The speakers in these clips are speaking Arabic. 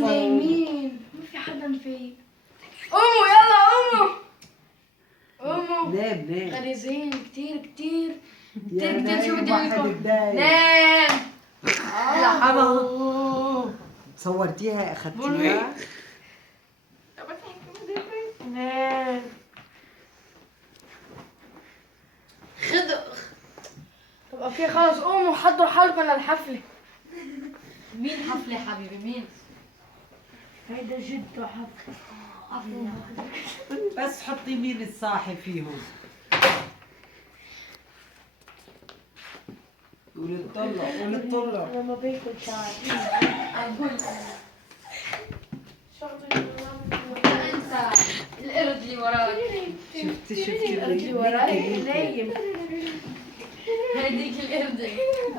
نايمين ما في حدا فيه. قوموا يلا قوموا. نام. غريزين كتير يا شو بدي نايم اقول واحد لكم؟ بداية. نام. لحظة. صورتيها اخدتيها؟ نام. خذوا. طب اوكي خلص قوموا حضروا حالكم للحفلة. مين حفلة حبيبي مين؟ هيدا جد حفلة. بس حطي مين الصاحي فيهم. قولي الطلع. انا ما باكل شعر. أقول انت القرد اللي وراك. شفتي القرد اللي وراي نايم. هديك القردة.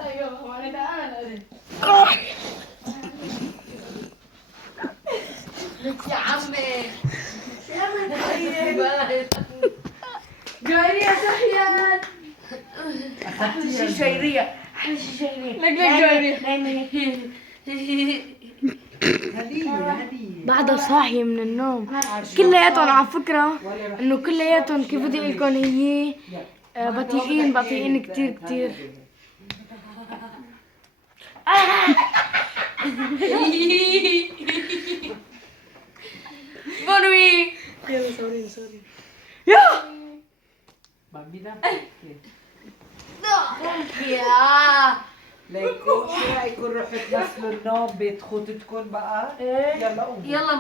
ايوه وانا ده انا القرد. يا عمي جاية صحيان. اخدتيها شي شيرية. احلى شي شيرية. لك جاية. هدية. بعدها صاحية من النوم. كلياتهم على فكرة انه كلياتهم كيف بدي اقول لكم هي بطيئين كتير. بونوي. يلا سوري. يا مامينا يا ليكون شو رايكم نروح تغسلوا النوم بيت خوتتكم بقى؟ إيه. يلا قوموا. يلا